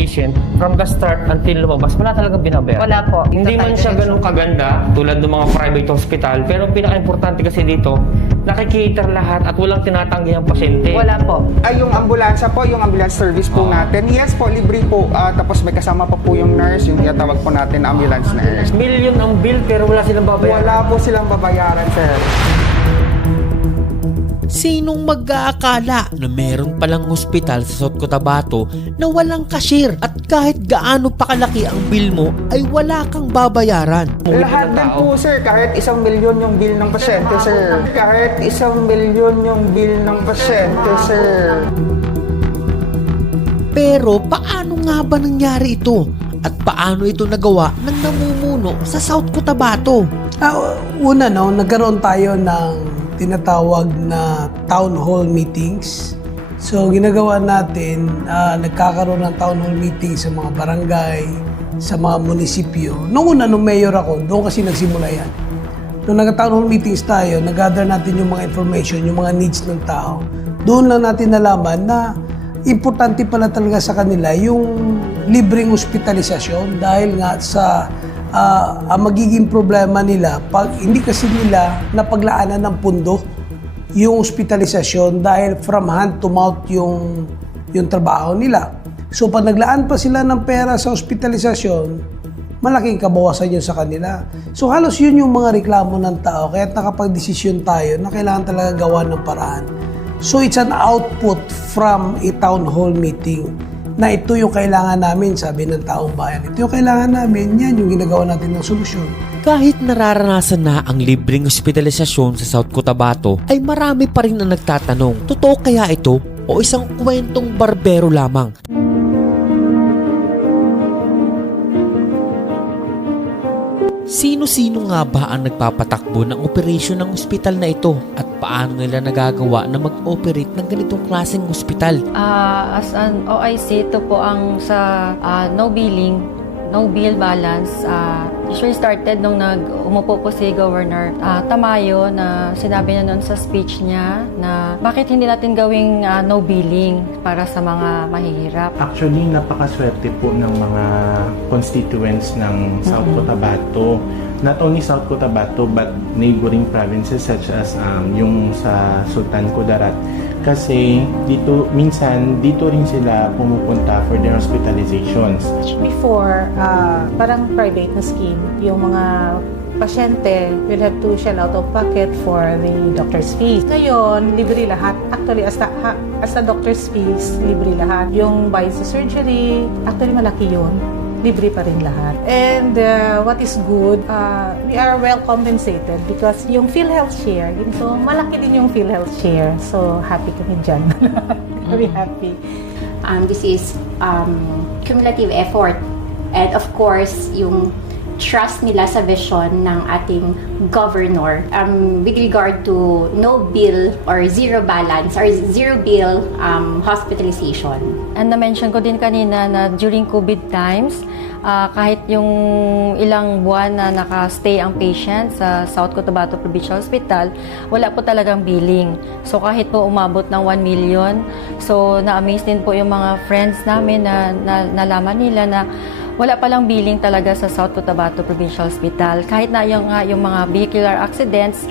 patient from the start until lumabas, wala talagang binabayaran. Wala po. Hindi man siya ganun kaganda tulad ng mga private hospital, pero ang pinaka-importante kasi dito, nakikita lahat at walang tinatanggi ang pasyente. Wala po. Ay, yung ambulansya po, yung ambulance service po natin. Yes po, libre po. Tapos may kasama pa po yung nurse, yung tinatawag po natin ambulance nurse. Million ang bill pero wala silang babayaran. Wala po silang babayaran, sir. Sinong mag-aakala na meron palang hospital sa South Cotabato na walang cashier at kahit gaano pa kalaki ang bill mo ay wala kang babayaran? Lahat din po, sir. Kahit 1 milyon yung bill ng pasyente, sir. Kahit 1 milyon yung bill ng pasyente, sir. Pero paano nga ba nangyari ito? At paano ito nagawa ng namumuno sa South Cotabato? Una, nagkaroon tayo ng tinatawag na town hall meetings. So, ginagawa natin, nagkakaroon ng town hall meetings sa mga barangay, sa mga munisipyo. Noong una, nung mayor ako, doon kasi nagsimula yan. Nung nag-town hall meetings tayo, nag-gather natin yung mga information, yung mga needs ng tao. Doon lang natin nalaman na importante pala talaga sa kanila yung libreng hospitalisasyon dahil nga sa ang magiging problema nila pag hindi kasi nila napaglaanan ng pundo yung hospitalisasyon dahil from hand to mouth yung trabaho nila. So pag naglaan pa sila ng pera sa hospitalisasyon, malaking kabawasan yun sa kanila. So halos yun yung mga reklamo ng tao kaya nakapag-desisyon tayo na kailangan talaga gawa ng paraan. So it's an output from a town hall meeting na ito yung kailangan namin, sabi ng taong bayan. Ito yung kailangan namin, yan yung ginagawa natin ng solusyon. Kahit nararanasan na ang libreng hospitalisasyon sa South Cotabato, ay marami pa rin ang nagtatanong, totoo kaya ito o isang kwentong barbero lamang? Sino-sino nga ba ang nagpapatakbo ng operasyon ng ospital na ito at paano nila nagagawa na mag-operate ng ganitong klaseng ospital? As an OIC, ito po ang sa no billing, no bill balance. Usually started nung umupo po si Governor Tamayo na sinabi niya noon sa speech niya na bakit hindi natin gawing no billing para sa mga mahihirap. Actually, napakaswerte po ng mga constituents ng South Cotabato. Not only South Cotabato but neighboring provinces such as yung sa Sultan Kudarat. Kasi minsan dito rin sila pumupunta for their hospitalizations. Before, parang private na scheme. Yung mga pasyente will have to shell out of pocket for the doctor's fees. Ngayon, libre lahat. Actually, as the doctor's fees, libre lahat. Yung bayad sa surgery, actually malaki yun. Libre pa rin lahat. And what is good, we are well compensated because yung PhilHealth share, so malaki din yung PhilHealth share. So happy kami dyan. Very happy. This is cumulative effort. And of course, yung trust nila sa vision ng ating governor with regard to no bill or zero balance or zero bill hospitalization. And na-mention ko din kanina na during COVID times, kahit yung ilang buwan na naka-stay ang patient sa South Cotabato Provincial Hospital, wala po talagang billing. So kahit po umabot ng 1 million, so na-amaze din po yung mga friends namin na nalaman nila na wala palang billing talaga sa South Cotabato Provincial Hospital. Kahit na yung mga vehicular accidents,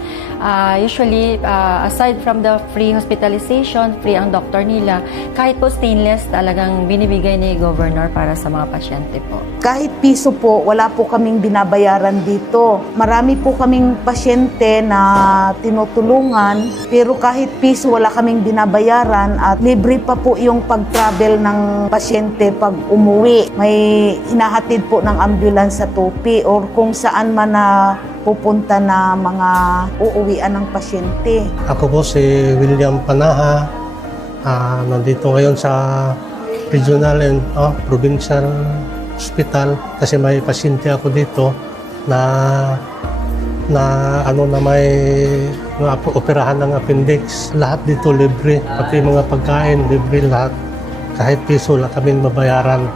usually, aside from the free hospitalization, free ang doktor nila, kahit po stainless talagang binibigay ni Governor para sa mga pasyente po. Kahit piso po, wala po kaming binabayaran dito. Marami po kaming pasyente na tinutulungan, pero kahit piso wala kaming binabayaran at libre pa po yung pag-travel ng pasyente pag umuwi. May hinahatid po ng ambulance sa Tupi or kung saan man na pupunta na mga uuwian ng pasyente. Ako po si William Panaha. Nandito ngayon sa Regional and Provincial Hospital kasi may pasyente ako dito na may operahan ng appendix. Lahat dito libre, pati mga pagkain libre lahat. Kahit piso lang kami mabayaran.